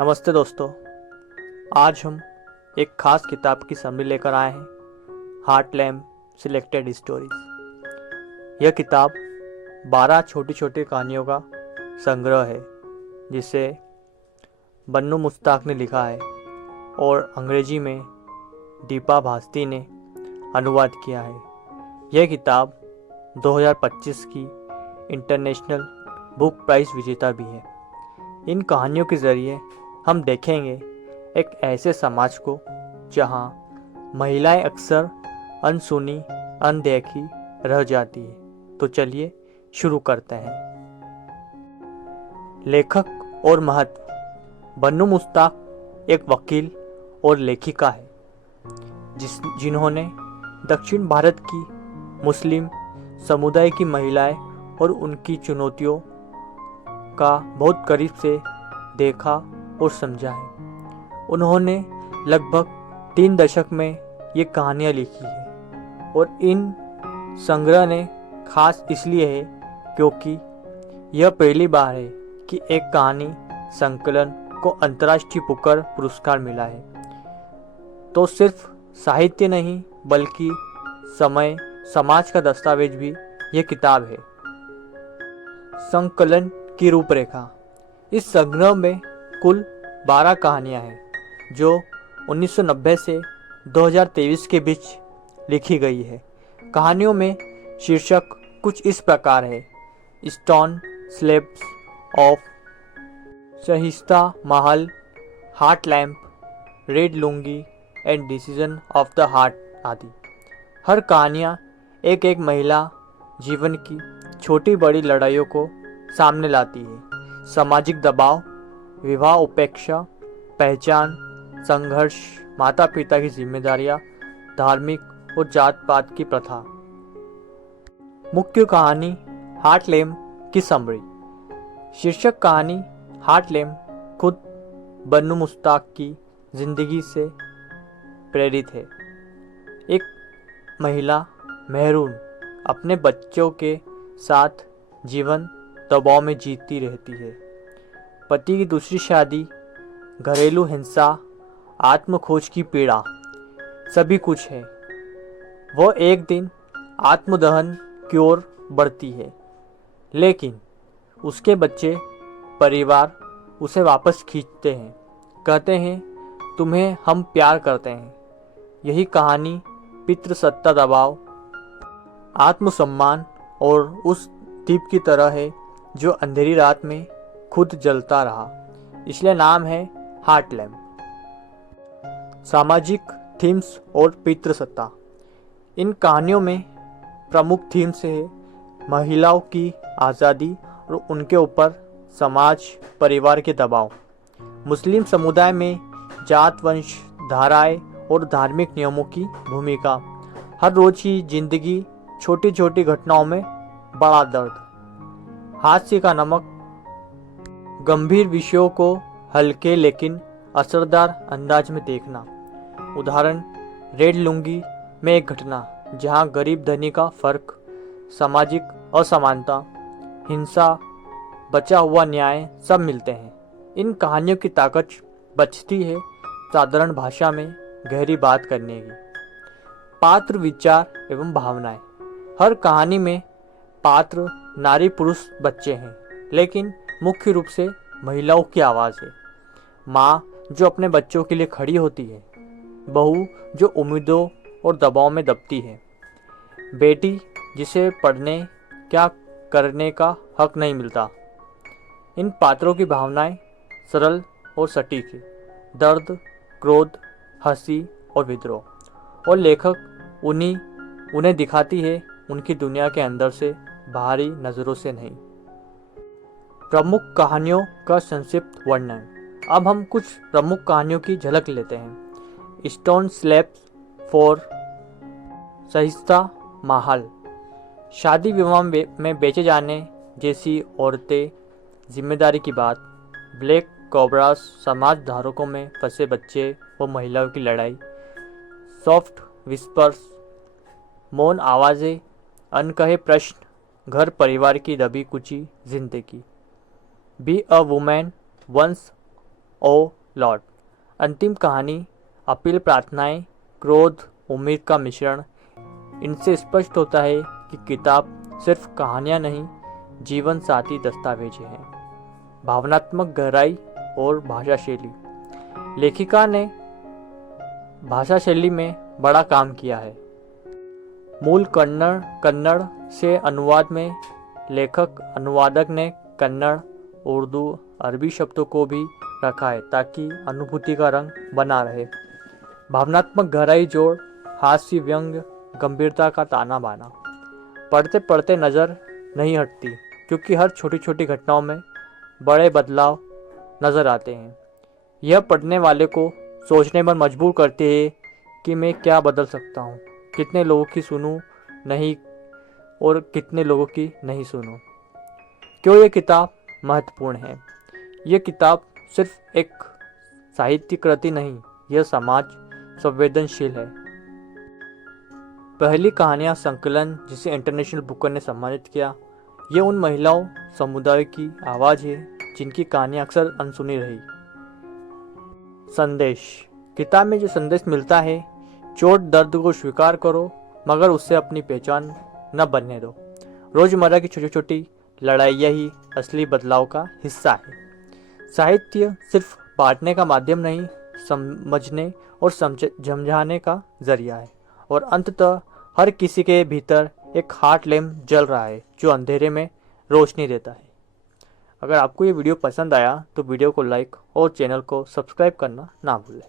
नमस्ते दोस्तों। आज हम एक खास किताब की समरी लेकर आए हैं, हार्ट लैम्प सिलेक्टेड स्टोरीज। यह किताब 12 छोटी छोटी कहानियों का संग्रह है जिसे बन्नू मुश्ताक ने लिखा है और अंग्रेजी में दीपा भास्ती ने अनुवाद किया है। यह किताब 2025 की इंटरनेशनल बुक प्राइज़ विजेता भी है। इन कहानियों के ज़रिए हम देखेंगे एक ऐसे समाज को जहां महिलाएं अक्सर अनसुनी अनदेखी रह जाती है। तो चलिए शुरू करते हैं। लेखक और महत्व। बन्नू मुश्ताक एक वकील और लेखिका है जिन्होंने दक्षिण भारत की मुस्लिम समुदाय की महिलाएं और उनकी चुनौतियों का बहुत करीब से देखा और समझा है। उन्होंने लगभग 3 दशक में ये कहानियाँ लिखी है और इन संग्रह ने खास इसलिए है क्योंकि यह पहली बार है कि एक कहानी संकलन को अंतर्राष्ट्रीय बुकर पुरस्कार मिला है। तो सिर्फ साहित्य नहीं बल्कि समाज का दस्तावेज भी यह किताब है। संकलन की रूपरेखा। इस संग्रह में कुल 12 कहानियाँ हैं जो 1990 से 2023 के बीच लिखी गई है। कहानियों में शीर्षक कुछ इस प्रकार है: stone slabs of शहिस्ता Mahal, heart lamp, red lungi and decision of the heart आदि। हर कहानियाँ एक एक महिला जीवन की छोटी बड़ी लड़ाइयों को सामने लाती है। सामाजिक दबाव, विवाह उपेक्षा, पहचान, संघर्ष, माता पिता की जिम्मेदारियां, धार्मिक और जात पात की प्रथा। मुख्य कहानी हार्ट लैम्प की समरी। शीर्षक कहानी हार्ट लैम्प खुद बन्नू मुश्ताक की जिंदगी से प्रेरित है। एक महिला मेहरून अपने बच्चों के साथ जीवन दबाव में जीती रहती है। पति की दूसरी शादी, घरेलू हिंसा, आत्मखोज की पीड़ा, सभी कुछ है। वह एक दिन आत्मदहन की ओर बढ़ती है, लेकिन उसके बच्चे, परिवार उसे वापस खींचते हैं, कहते हैं तुम्हें हम प्यार करते हैं। यही कहानी पितृसत्ता, दबाव, आत्मसम्मान और उस दीप की तरह है जो अंधेरी रात में खुद जलता रहा। इसलिए नाम है हार्ट लैम्प। सामाजिक थीम्स और पितृसत्ता। इन कहानियों में प्रमुख थीम्स है महिलाओं की आज़ादी और उनके ऊपर समाज परिवार के दबाव। मुस्लिम समुदाय में जात वंश धाराएं और धार्मिक नियमों की भूमिका। हर रोज की जिंदगी, छोटी छोटी घटनाओं में बड़ा दर्द। हास्य का नमक। गंभीर विषयों को हल्के लेकिन असरदार अंदाज में देखना। उदाहरण, रेड लुंगी में एक घटना जहां गरीब धनी का फर्क, सामाजिक असमानता, हिंसा, बचा हुआ न्याय सब मिलते हैं। इन कहानियों की ताकत बचती है साधारण भाषा में गहरी बात करने की। पात्र, विचार एवं भावनाएं। हर कहानी में पात्र नारी पुरुष बच्चे हैं, लेकिन मुख्य रूप से महिलाओं की आवाज़ है। माँ जो अपने बच्चों के लिए खड़ी होती है, बहू जो उम्मीदों और दबाव में दबती है, बेटी जिसे पढ़ने क्या करने का हक नहीं मिलता। इन पात्रों की भावनाएं सरल और सटीक है। दर्द, क्रोध, हंसी और विद्रोह। और लेखक उन्हें दिखाती है उनकी दुनिया के अंदर से, बाहरी नज़रों से नहीं। प्रमुख कहानियों का संक्षिप्त वर्णन। अब हम कुछ प्रमुख कहानियों की झलक लेते हैं। स्टोन स्लैब्स फॉर शहिस्ता महल। शादी विवाह में बेचे जाने जैसी औरतें, जिम्मेदारी की बात। ब्लैक कोबरास, समाज धारकों में फंसे बच्चे और महिलाओं की लड़ाई। सॉफ्ट विस्पर्स, मौन आवाज़ें, अनकहे प्रश्न, घर परिवार की दबी कुची जिंदगी। Be a woman once O Lord. अंतिम कहानी अपील, प्रार्थनाएं, क्रोध, उम्मीद का मिश्रण। इनसे स्पष्ट होता है कि किताब सिर्फ कहानियां नहीं, जीवन साथी दस्तावेजें हैं। भावनात्मक गहराई और भाषा शैली। लेखिका ने भाषा शैली में बड़ा काम किया है। मूल कन्नड़ से अनुवाद में लेखक अनुवादक ने कन्नड़, उर्दू, अरबी शब्दों को भी रखा है ताकि अनुभूति का रंग बना रहे। भावनात्मक गहराई जोड़, हास्य, व्यंग्य, गंभीरता का ताना बाना। पढ़ते पढ़ते नज़र नहीं हटती क्योंकि हर छोटी छोटी घटनाओं में बड़े बदलाव नज़र आते हैं। यह पढ़ने वाले को सोचने पर मजबूर करती है कि मैं क्या बदल सकता हूँ, कितने लोगों की सुनूं नहीं और कितने लोगों की नहीं सुनूं। क्यों ये किताब महत्वपूर्ण है? यह किताब सिर्फ एक साहित्य कृति नहीं, यह समाज संवेदनशील है। पहली कहानियाँ संकलन जिसे इंटरनेशनल बुकर ने सम्मानित किया, ये उन महिलाओं समुदाय की आवाज़ है जिनकी कहानियाँ अक्सर अनसुनी रही। संदेश। किताब में जो संदेश मिलता है, चोट दर्द को स्वीकार करो मगर उससे अपनी पहचान न बनने दो। रोज़मर्रा की छोटी छोटी लड़ाइयाँ ही असली बदलाव का हिस्सा है। साहित्य सिर्फ बांटने का माध्यम नहीं, समझने और समझाने का जरिया है। और अंततः हर किसी के भीतर एक हार्ट लैम्प जल रहा है जो अंधेरे में रोशनी देता है। अगर आपको ये वीडियो पसंद आया तो वीडियो को लाइक और चैनल को सब्सक्राइब करना ना भूलें।